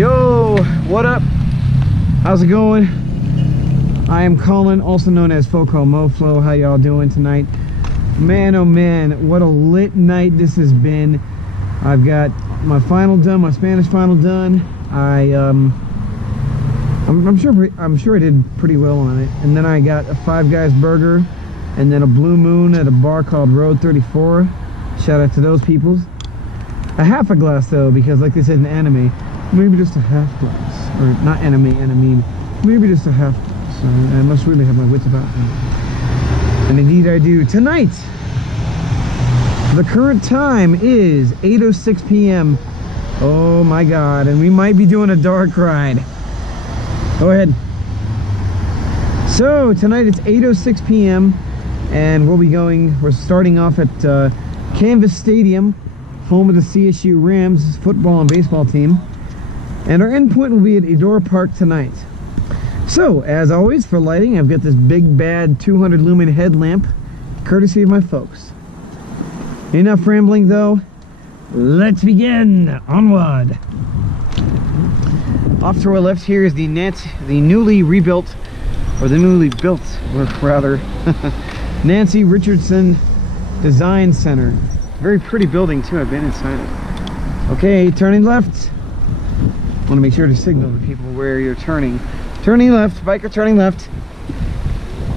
Yo, what up? How's it going? I am Colin, also known as Foco Moflo. How y'all doing tonight? Man, oh man, what a lit night this has been. I've got my final done, my Spanish final done. I'm sure I did pretty well on it. And then I got a Five Guys burger, and then a Blue Moon at a bar called Road 34. Shout out to those peoples. A half a glass though, because like they said in anime, maybe just a half glass, or not enemy, maybe just a half glass. I must really have my wits about me. And indeed I do. Tonight, the current time is 8:06 p.m. Oh my god, and we might be doing a dark ride. Go ahead. So tonight it's 8:06 p.m. and we're starting off at Canvas Stadium, home of the CSU Rams football and baseball team. And our endpoint will be at Eudora Park tonight. So, as always, for lighting, I've got this big bad 200 lumen headlamp, courtesy of my folks. Enough rambling though, let's begin! Onward! Off to our left here is the newly built Nancy Richardson Design Center. Very pretty building too, I've been inside it. Okay, turning left. Want to make sure to signal to people where you're turning. Turning left, biker turning left.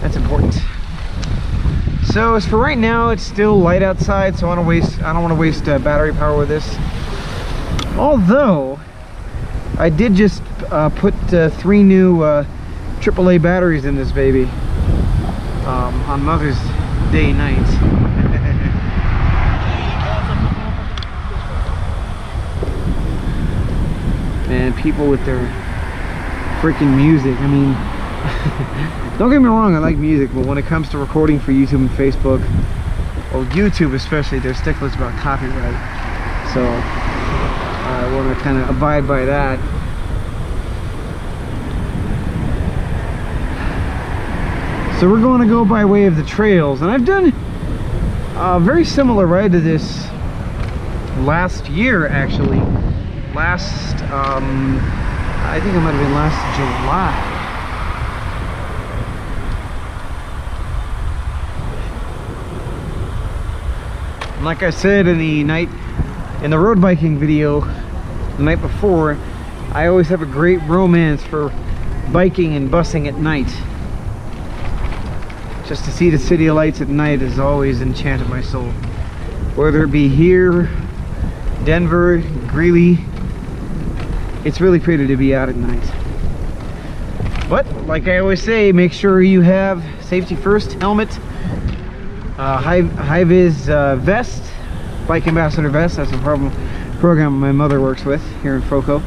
That's important. So as for right now, it's still light outside, so I don't want to waste battery power with this. Although I did just put 3 new AAA batteries in this baby on Mother's Day night. And people with their freaking music. I mean, don't get me wrong, I like music, but when it comes to recording for YouTube and Facebook, or YouTube especially, they're sticklers about copyright. So I want to kind of abide by that. So we're going to go by way of the trails, and I've done a very similar ride to this last year actually. I think it might have been last July. And like I said in the road biking video the night before, I always have a great romance for biking and busing at night. Just to see the city lights at night has always enchanted my soul. Whether it be here, Denver, Greeley, it's really pretty to be out at night. But like I always say, make sure you have safety first, helmet, high-vis vest, bike ambassador vest. That's a program my mother works with here in Foco.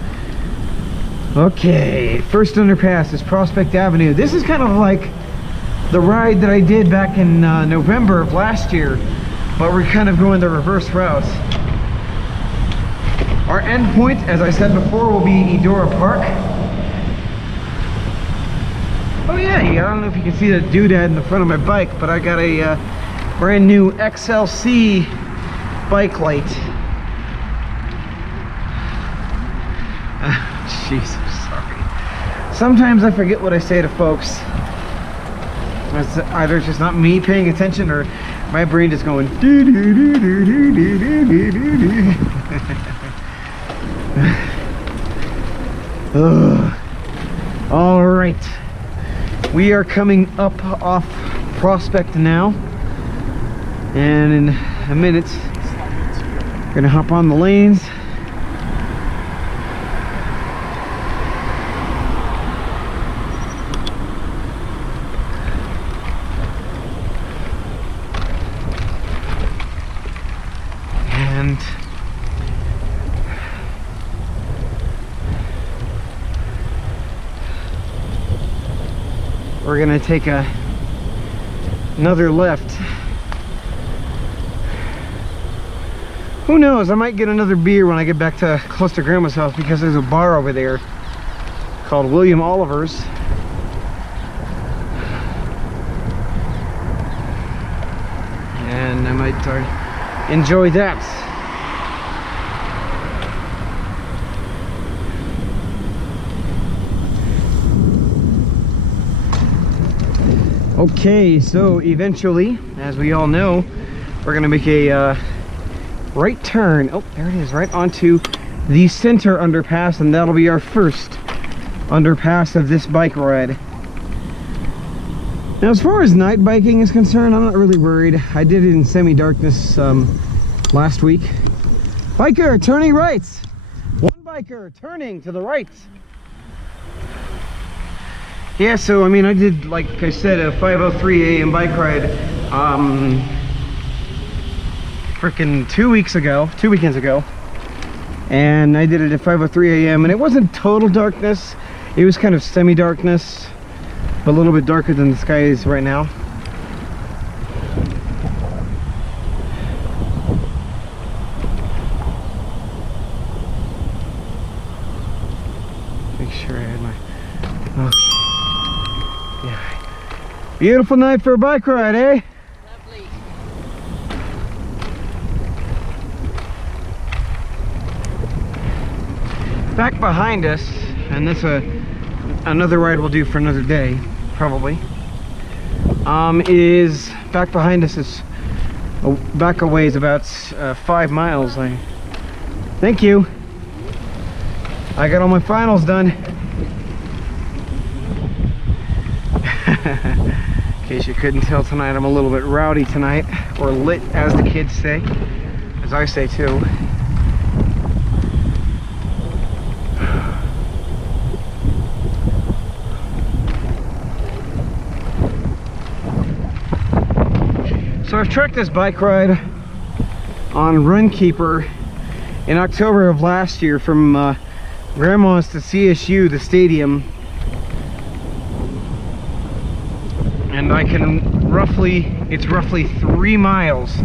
Okay, first underpass is Prospect Avenue. This is kind of like the ride that I did back in November of last year, but we're kind of going the reverse route. Our end point, as I said before, will be Eudora Park. Oh yeah, I don't know if you can see the doodad in the front of my bike, but I got a brand new XLC bike light. Jeez, I'm sorry. Sometimes I forget what I say to folks. It's either just not me paying attention or my brain just going doo doo doo doo doo doo doo doo doo. All right, we are coming up off Prospect now, and in a minute we're gonna hop on the lanes. And we're gonna take another left. Who knows, I might get another beer when I get back to close to Grandma's house, because there's a bar over there called William Oliver's. And I might enjoy that. Okay, so eventually, as we all know, we're gonna make a right turn. Oh, there it is, right onto the center underpass, and that'll be our first underpass of this bike ride. Now, as far as night biking is concerned, I'm not really worried. I did it in semi-darkness last week. Biker turning right. One biker turning to the right. Yeah, so I mean, I did, like I said, a 5:03 a.m. bike ride freaking 2 weekends ago, and I did it at 5:03 a.m. and it wasn't total darkness. It was kind of semi-darkness, but a little bit darker than the sky is right now. Make sure I had my... Okay. Yeah. Beautiful night for a bike ride, eh? Lovely. Back behind us, and this another ride we'll do for another day, probably. Is back behind us is back a ways about 5 miles. Thank you. I got all my finals done. In case you couldn't tell tonight, I'm a little bit rowdy tonight, or lit as the kids say, as I say too. So I've tracked this bike ride on Runkeeper in October of last year from Grandma's to CSU, the stadium. And I can it's roughly 3 miles to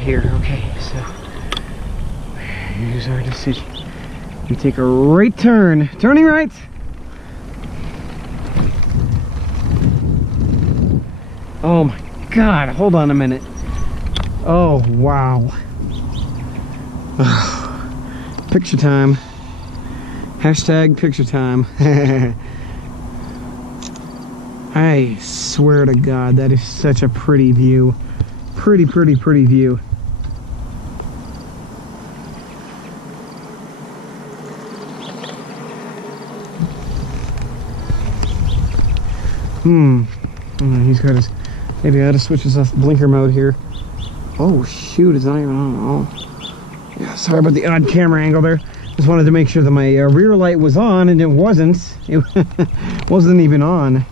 here. Okay, so here's our decision. We take a right turn, turning right. Oh my God, hold on a minute. Oh, wow. Picture time. Hashtag picture time. I swear to God, that is such a pretty view. Pretty view. He's got his... Maybe I ought to switch this off blinker mode here. Oh shoot, it's not even on. Oh, yeah, sorry about the odd camera angle there. Just wanted to make sure that my rear light was on, and it wasn't. It wasn't even on.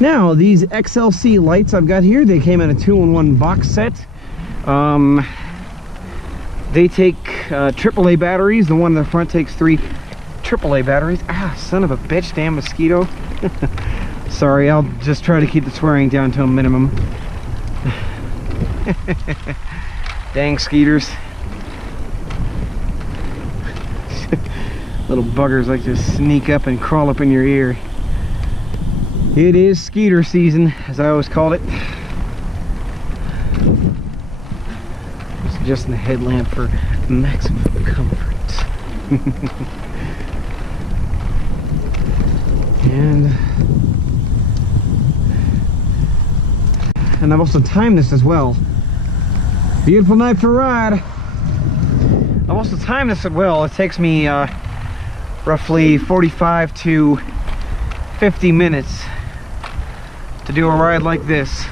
Now, these XLC lights I've got here, they came in a 2-in-1 box set. They take AAA batteries. The one in the front takes 3 AAA batteries. Ah, son of a bitch, damn mosquito. Sorry, I'll just try to keep the swearing down to a minimum. Dang skeeters. Little buggers like to sneak up and crawl up in your ear. It is skeeter season, as I always called it. Just adjusting the headlamp for maximum comfort. And I've also timed this as well. Beautiful night for a ride. I've also timed this as well. It takes me roughly 45 to 50 minutes to do a ride like this.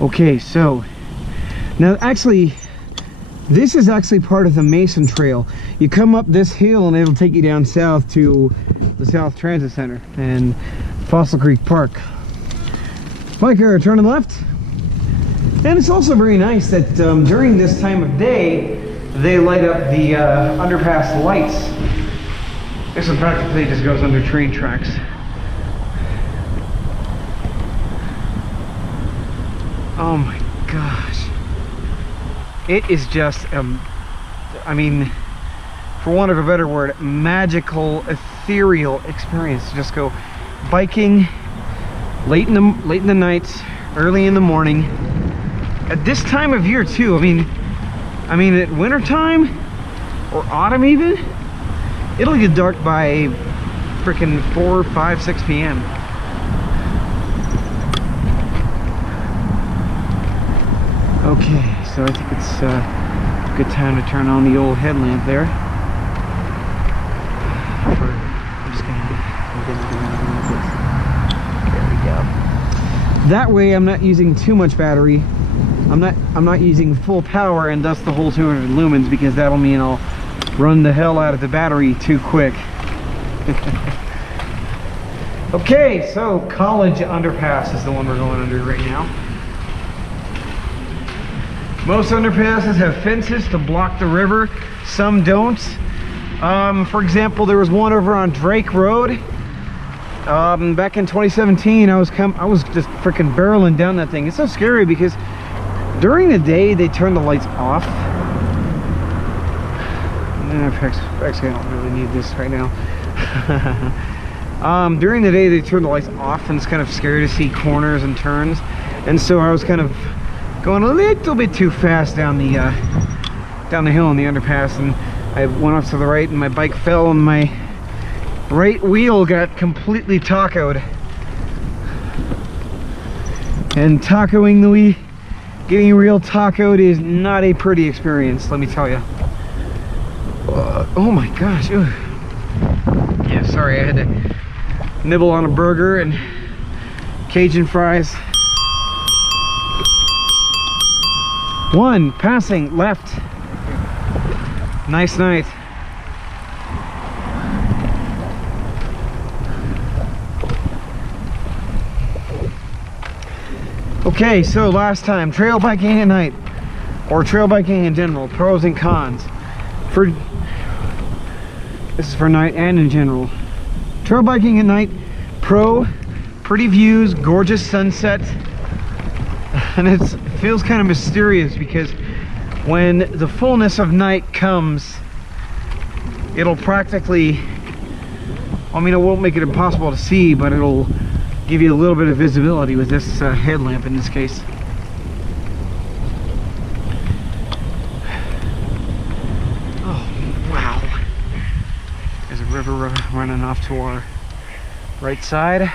Okay, so now actually this is actually part of the Mason Trail. You come up this hill and it'll take you down south to the South Transit Center and Fossil Creek Park. Biker turning left. And it's also very nice that during this time of day they light up the underpass lights. This one practically just goes under train tracks. Oh my gosh. It is just, I mean, for want of a better word, magical, ethereal experience to just go biking late in the night, early in the morning. At this time of year too. I mean at winter time or autumn even, it'll get dark by freaking 4, 5, 6 p.m. Okay, so I think it's a good time to turn on the old headlamp there. I'm just gonna there we go. That way I'm not using too much battery. I'm not using full power and thus the whole 200 lumens, because that'll mean I'll run the hell out of the battery too quick. Okay, so College Underpass is the one we're going under right now. Most underpasses have fences to block the river, some don't. For example, there was one over on Drake Road. Back in 2017, I was just freaking barreling down that thing. It's so scary because during the day they turn the lights off. Actually, I don't really need this right now. During the day they turn the lights off, and it's kind of scary to see corners and turns. And so I was kind of going a little bit too fast down the hill in the underpass, and I went off to the right and my bike fell and my right wheel got completely tacoed. And tacoing the wheel, getting real tacoed is not a pretty experience, let me tell you. Oh my gosh. Ugh. Yeah, sorry, I had to nibble on a burger and Cajun fries. One passing left. Nice night. Okay, so last time, trail biking at night, or trail biking in general, pros and cons. This is for night and in general. Trail biking at night, pro, pretty views, gorgeous sunset, and it feels kind of mysterious because when the fullness of night comes, it'll practically, I mean, it won't make it impossible to see, but it'll give you a little bit of visibility with this headlamp in this case. Oh, wow. There's a river running off to our right side.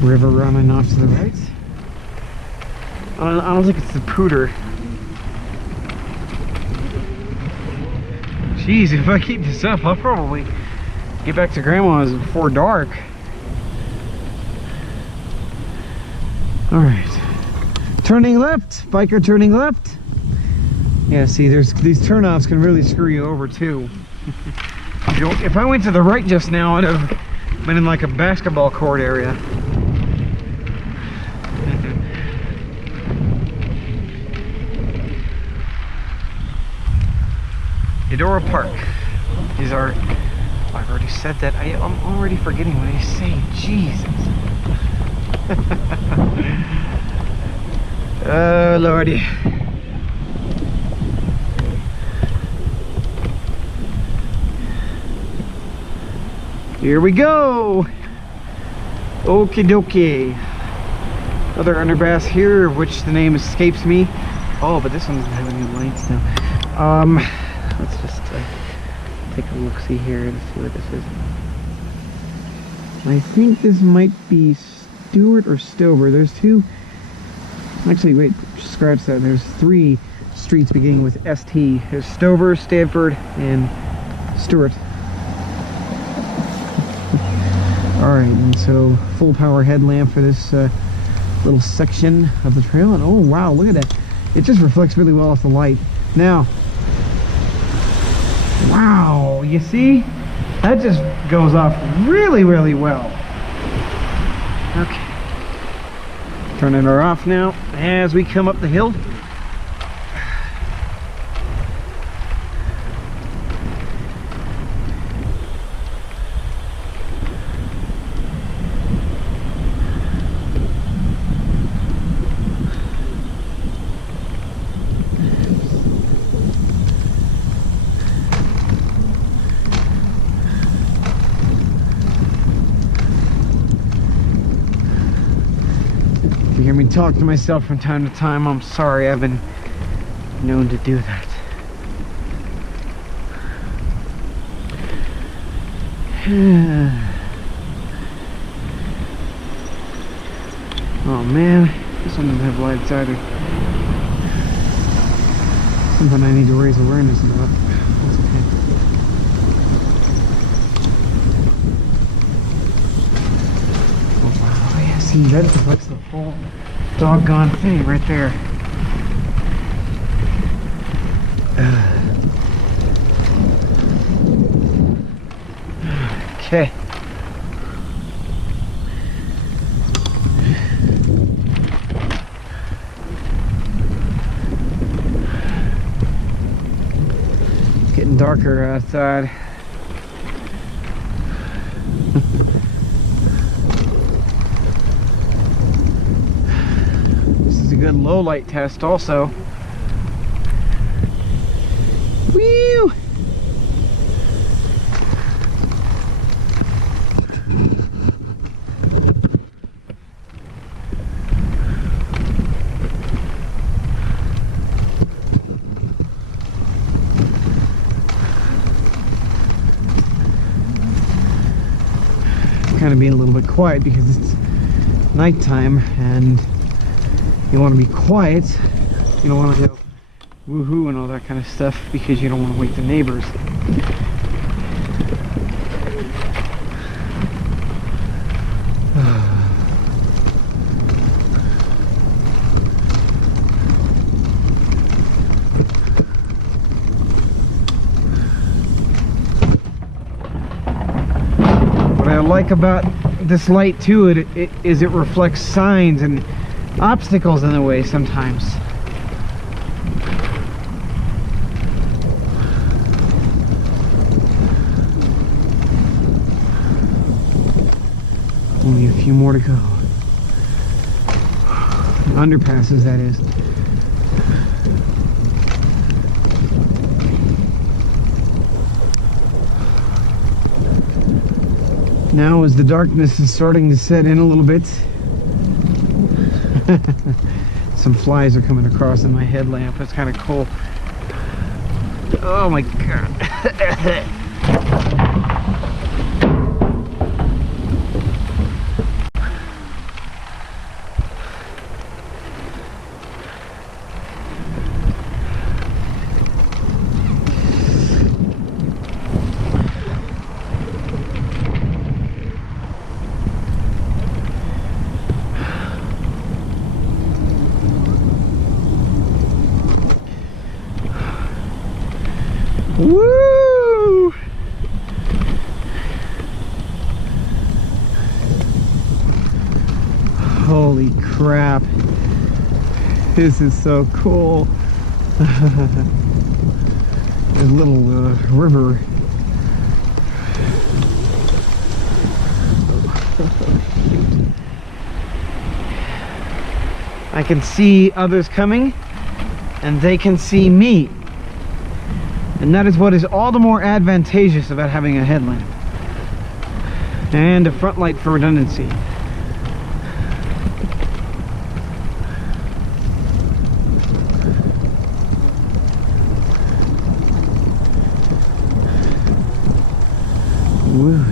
River running off to the right. I don't think it's the Pooter. Jeez, if I keep this up, I'll probably get back to Grandma's before dark. Alright. Turning left. Biker turning left. Yeah, see, there's these turnoffs can really screw you over too. If I went to the right just now, I'd have been in like a basketball court area. Eudora Park is our, I've already said that, I'm already forgetting what I say, Jesus. Oh lordy. Here we go. Okie dokie. Another underpass here, of which the name escapes me. Oh, but this one doesn't have any lights now. Let's just take a look, see here, to see what this is. I think this might be Stewart or Stover. There's two. Actually, wait, scratch that. There's 3 streets beginning with ST. There's Stover, Stanford, and Stewart. Alright, and so full power headlamp for this little section of the trail. And oh wow, look at that. It just reflects really well off the light. Now, wow, you see? That just goes off really, really well. Okay. Turning her off now as we come up the hill. you hear me talk to myself from time to time, I'm sorry. I've been known to do that. Oh man, this one doesn't have lights either. Something I need to raise awareness about. That's okay. Oh wow, yeah, see, that reflects the whole doggone thing right there. Okay. It's getting darker outside. This is a good low light test also. Whew! Kind of being a little bit quiet because it's nighttime and you want to be quiet. You don't want to go woohoo and all that kind of stuff because you don't want to wake the neighbors. What I like about this light too, it reflects signs and obstacles in the way sometimes. Only a few more to go. Underpasses, that is. Now as the darkness is starting to set in a little bit, some flies are coming across in my headlamp. It's kind of cool. Oh my god. Woo! Holy crap. This is so cool. There's a little river. I can see others coming and they can see me. And that is what is all the more advantageous about having a headlamp and a front light for redundancy. Woo.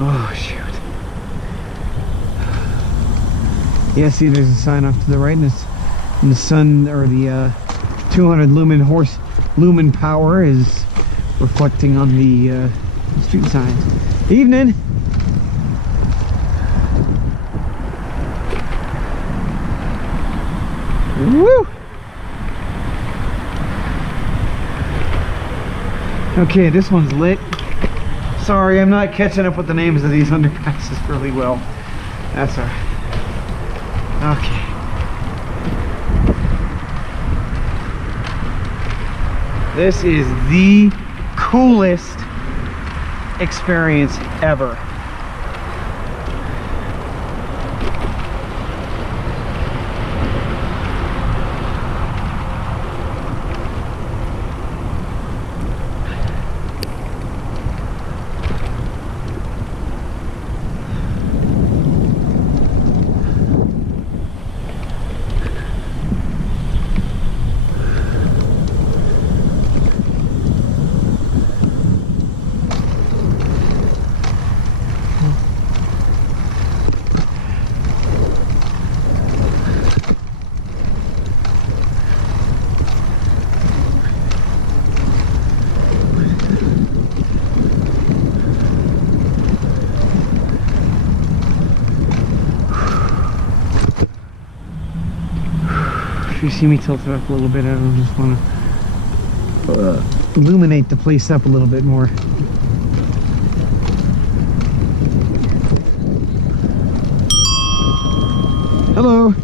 Oh shoot. Yeah, see there's a sign off to the right and the sun, or the 200 lumen power is reflecting on the street signs. Evening. Woo! Okay, this one's lit. Sorry, I'm not catching up with the names of these underpasses really well. That's alright. Okay. This is the coolest experience ever. If you see me tilt it up a little bit, I just want to illuminate the place up a little bit more. Hello.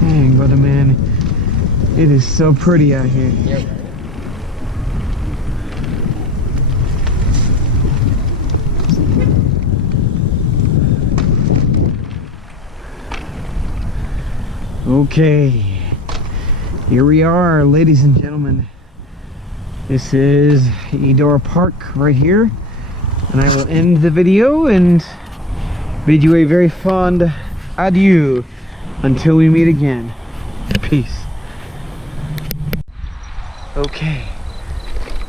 Dang, brother man, it is so pretty out here. Yeah. Okay, here we are, ladies and gentlemen. This is Eudora Park right here, and I will end the video and bid you a very fond adieu until we meet again. Peace. Okay,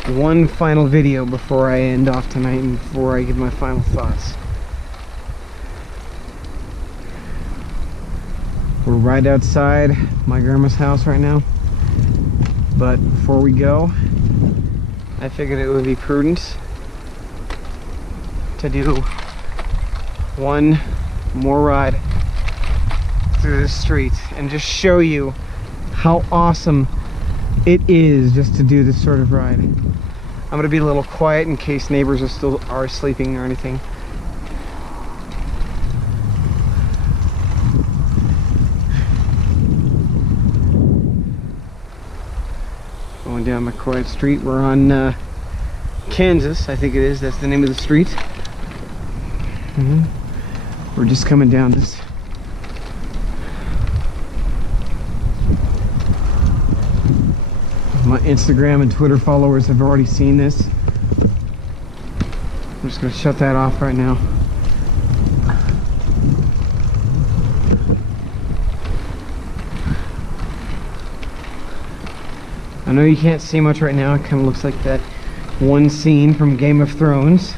one final video before I end off tonight and before I give my final thoughts. We're right outside my grandma's house right now, but before we go, I figured it would be prudent to do one more ride through this street and just show you how awesome it is just to do this sort of ride. I'm gonna be a little quiet in case neighbors are sleeping or anything. Going down my quiet street. We're on Kansas, I think it is. That's the name of the street. We're just coming down this. My Instagram and Twitter followers have already seen this. I'm just going to shut that off right now. I know you can't see much right now. It kind of looks like that one scene from Game of Thrones.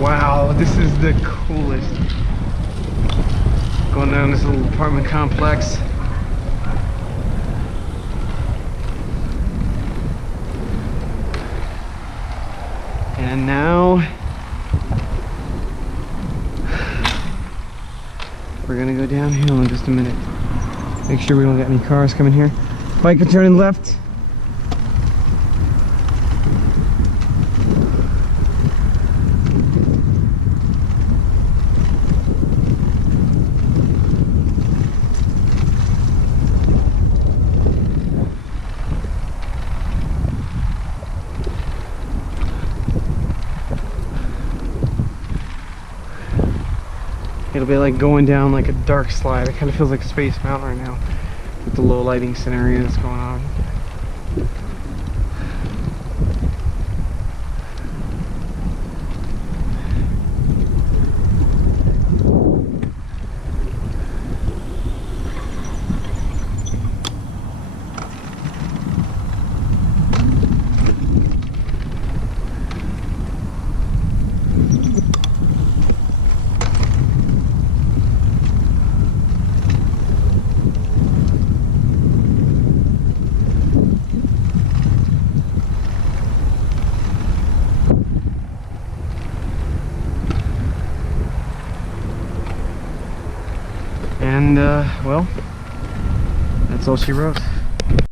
Wow, this is the coolest. Going down this little apartment complex. And now we're gonna go downhill in just a minute. Make sure we don't get any cars coming here. Biker turning left. It'll be like going down like a dark slide. It kind of feels like Space Mountain right now with the low lighting scenario that's going on. And well, that's all she wrote.